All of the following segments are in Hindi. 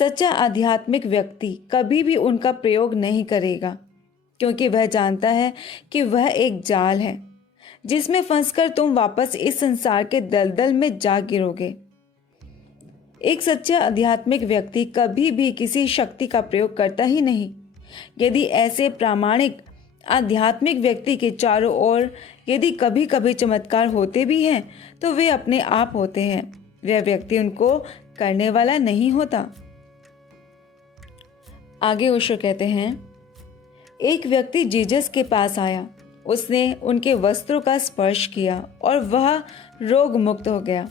सच्चा आध्यात्मिक व्यक्ति कभी भी उनका प्रयोग नहीं करेगा, क्योंकि वह जानता है कि वह एक जाल है जिसमें फंसकर तुम वापस इस संसार के दलदल में जा गिरोगे। एक सच्चा आध्यात्मिक व्यक्ति कभी भी किसी शक्ति का प्रयोग करता ही नहीं। यदि ऐसे प्रामाणिक आध्यात्मिक व्यक्ति के चारों ओर यदि कभी कभी चमत्कार होते भी हैं तो वे अपने आप होते हैं, वह व्यक्ति उनको करने वाला नहीं होता। आगे ओशो कहते हैं, एक व्यक्ति जीसस के पास आया, उसने उनके वस्त्रों का स्पर्श किया और वह रोग मुक्त हो गया।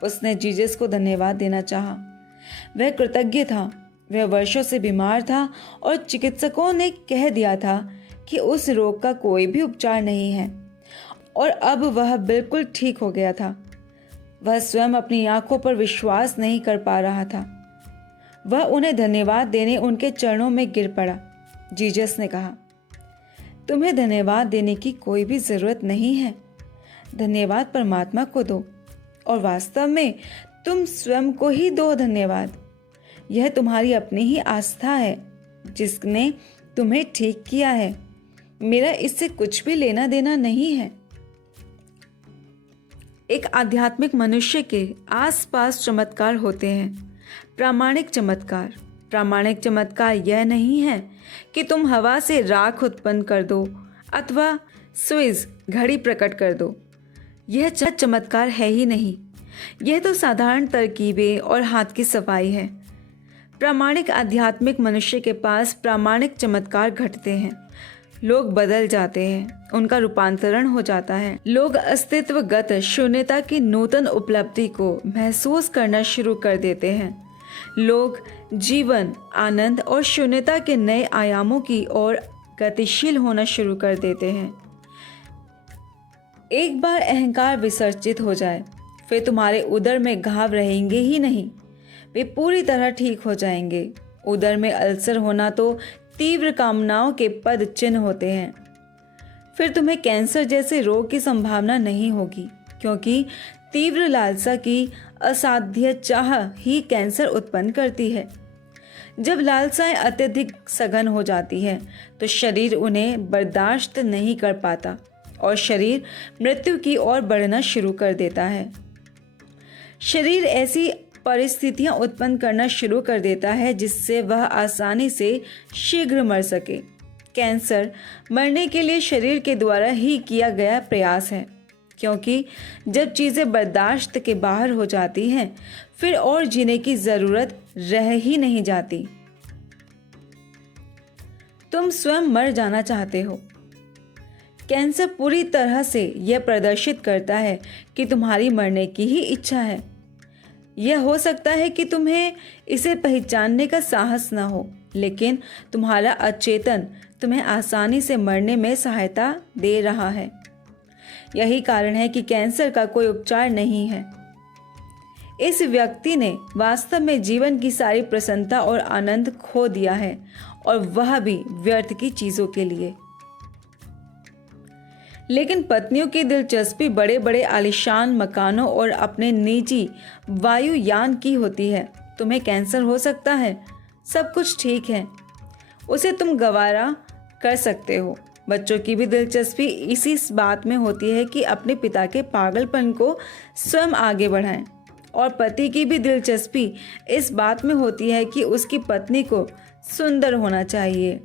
उसने जीसस को धन्यवाद देना चाहा। वह कृतज्ञ था। वह वर्षों से बीमार था और चिकित्सकों ने कह दिया था कि उस रोग का कोई भी उपचार नहीं है और अब वह बिल्कुल ठीक हो गया था। वह स्वयं अपनी आंखों पर विश्वास नहीं कर पा रहा था। वह उन्हें धन्यवाद देने उनके चरणों में गिर पड़ा। जीसस ने कहा, तुम्हें धन्यवाद देने की कोई भी जरूरत नहीं है। धन्यवाद परमात्मा को दो और वास्तव में तुम स्वयं को ही दो धन्यवाद। यह तुम्हारी अपनी ही आस्था है जिसने तुम्हें ठीक किया है। मेरा इससे कुछ भी लेना देना नहीं है। एक आध्यात्मिक मनुष्य के आसपास चमत्कार होते हैं। प्रामाणिक चमत्कार। प्रामाणिक चमत्कार यह नहीं है कि तुम हवा से राख उत्पन्न कर दो अथवा स्विस घड़ी प्रकट कर दो। यह चमत्कार है ही नहीं। यह तो साधारण तरकीबें और हाथ की सफाई है। प्रामाणिक आध्यात्मिक मनुष्य के पास प्रामाणिक चमत्कार घटते हैं। लोग बदल जाते हैं, उनका रूपांतरण हो जाता है। लोग अस्तित्वगत शून्यता की नूतन उपलब्धि को महसूस करना शुरू कर देते हैं। लोग जीवन, आनंद और शून्यता के नए आयामों की ओर गतिशील होना शुरू कर देते हैं। एक बार अहंकार विसर्जित हो जाए, फिर तुम्हारे उदर में घाव रहेंगे ही नहीं, वे पूरी तरह ठीक हो जाएंगे। उदर में अल्सर होना तो तीव्र कामनाओं के पद चिन्ह होते हैं। फिर तुम्हें कैंसर जैसे रोग की संभावना नहीं होगी, क्योंकि तीव्र लालसा की असाध्य चाह ही कैंसर उत्पन्न करती है। जब लालसाएं अत्यधिक सघन हो जाती हैं तो शरीर उन्हें बर्दाश्त नहीं कर पाता और शरीर मृत्यु की ओर बढ़ना शुरू कर देता है। शरीर ऐसी परिस्थितियां उत्पन्न करना शुरू कर देता है जिससे वह आसानी से शीघ्र मर सके। कैंसर मरने के लिए शरीर के द्वारा ही किया गया प्रयास है, क्योंकि जब चीज़ें बर्दाश्त के बाहर हो जाती हैं फिर और जीने की ज़रूरत रह ही नहीं जाती। तुम स्वयं मर जाना चाहते हो। कैंसर पूरी तरह से यह प्रदर्शित करता है कि तुम्हारी मरने की ही इच्छा है। यह हो सकता है कि तुम्हें इसे पहचानने का साहस न हो, लेकिन तुम्हारा अचेतन तुम्हें आसानी से मरने में सहायता दे रहा है। यही कारण है कि कैंसर का कोई उपचार नहीं है। इस व्यक्ति ने वास्तव में जीवन की सारी प्रसन्नता और आनंद खो दिया है, और वह भी व्यर्थ की चीजों के लिए। लेकिन पत्नियों की दिलचस्पी बड़े बड़े आलीशान मकानों और अपने निजी वायुयान की होती है। तुम्हें कैंसर हो सकता है, सब कुछ ठीक है, उसे तुम गवारा कर सकते हो। बच्चों की भी दिलचस्पी इसी बात में होती है कि अपने पिता के पागलपन को स्वयं आगे बढ़ाएं, और पति की भी दिलचस्पी इस बात में होती है कि उसकी पत्नी को सुंदर होना चाहिए।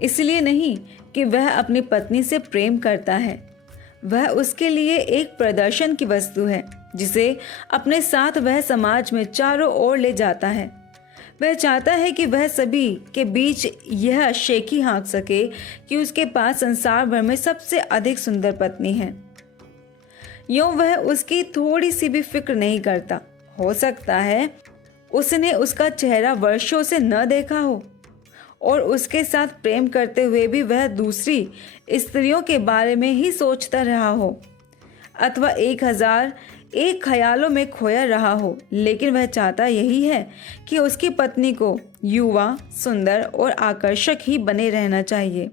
इसलिए नहीं कि वह अपनी पत्नी से प्रेम करता है, वह उसके लिए एक प्रदर्शन की वस्तु है जिसे अपने साथ वह समाज में चारों ओर ले जाता है। वह चाहता है कि वह सभी के बीच यह शेखी हाँक सके कि उसके पास संसार भर में सबसे अधिक सुंदर पत्नी है। यूं वह उसकी थोड़ी सी भी फिक्र नहीं करता। हो सकता है उसने उसका चेहरा वर्षों से न देखा हो और उसके साथ प्रेम करते हुए भी वह दूसरी स्त्रियों के बारे में ही सोचता रहा हो, अथवा 1001 ख्यालों में खोया रहा हो, लेकिन वह चाहता यही है कि उसकी पत्नी को युवा, सुंदर और आकर्षक ही बने रहना चाहिए,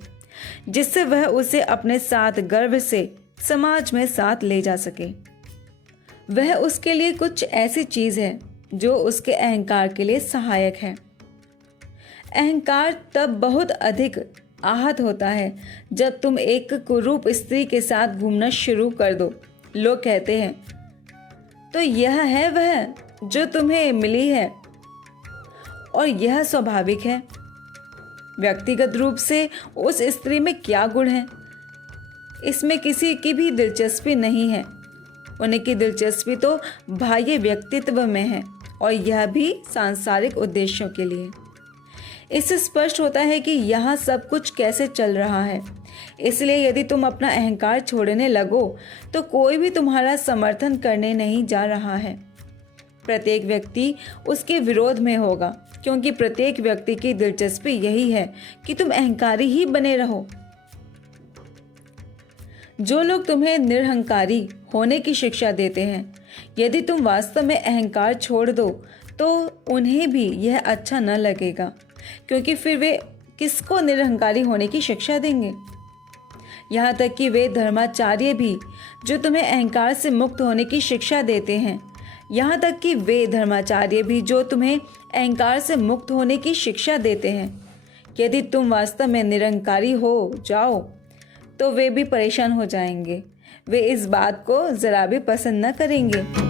जिससे वह उसे अपने साथ गर्व से समाज में साथ ले जा सके। वह उसके लिए कुछ ऐसी चीज है जो उसके अहंकार के लिए सहायक है। अहंकार तब बहुत अधिक आहत होता है जब तुम एक कुरूप स्त्री के साथ घूमना शुरू कर दो। लोग कहते हैं, तो यह है वह जो तुम्हें मिली है, और यह स्वाभाविक है। व्यक्तिगत रूप से उस स्त्री में क्या गुण है, इसमें किसी की भी दिलचस्पी नहीं है। उनकी दिलचस्पी तो बाह्य व्यक्तित्व में है, और यह भी सांसारिक उद्देश्यों के लिए। इससे स्पष्ट होता है कि यहाँ सब कुछ कैसे चल रहा है। इसलिए यदि तुम अपना अहंकार छोड़ने लगो तो कोई भी तुम्हारा समर्थन करने नहीं जा रहा है। प्रत्येक व्यक्ति उसके विरोध में होगा, क्योंकि प्रत्येक व्यक्ति की दिलचस्पी यही है कि तुम अहंकारी ही बने रहो। जो लोग तुम्हें निरहंकारी होने की शिक्षा देते हैं, यदि तुम वास्तव में अहंकार छोड़ दो तो उन्हें भी यह अच्छा न लगेगा, क्योंकि फिर वे किसको निरहंकारी होने की शिक्षा देंगे। यहाँ तक कि वे धर्माचार्य भी जो तुम्हें अहंकार से मुक्त होने की शिक्षा देते हैं, यहाँ तक कि वे धर्माचार्य भी जो तुम्हें अहंकार से मुक्त होने की शिक्षा देते हैं, यदि तुम वास्तव में निरहंकारी हो जाओ तो वे भी परेशान हो जाएंगे। वे इस बात को जरा भी पसंद न करेंगे।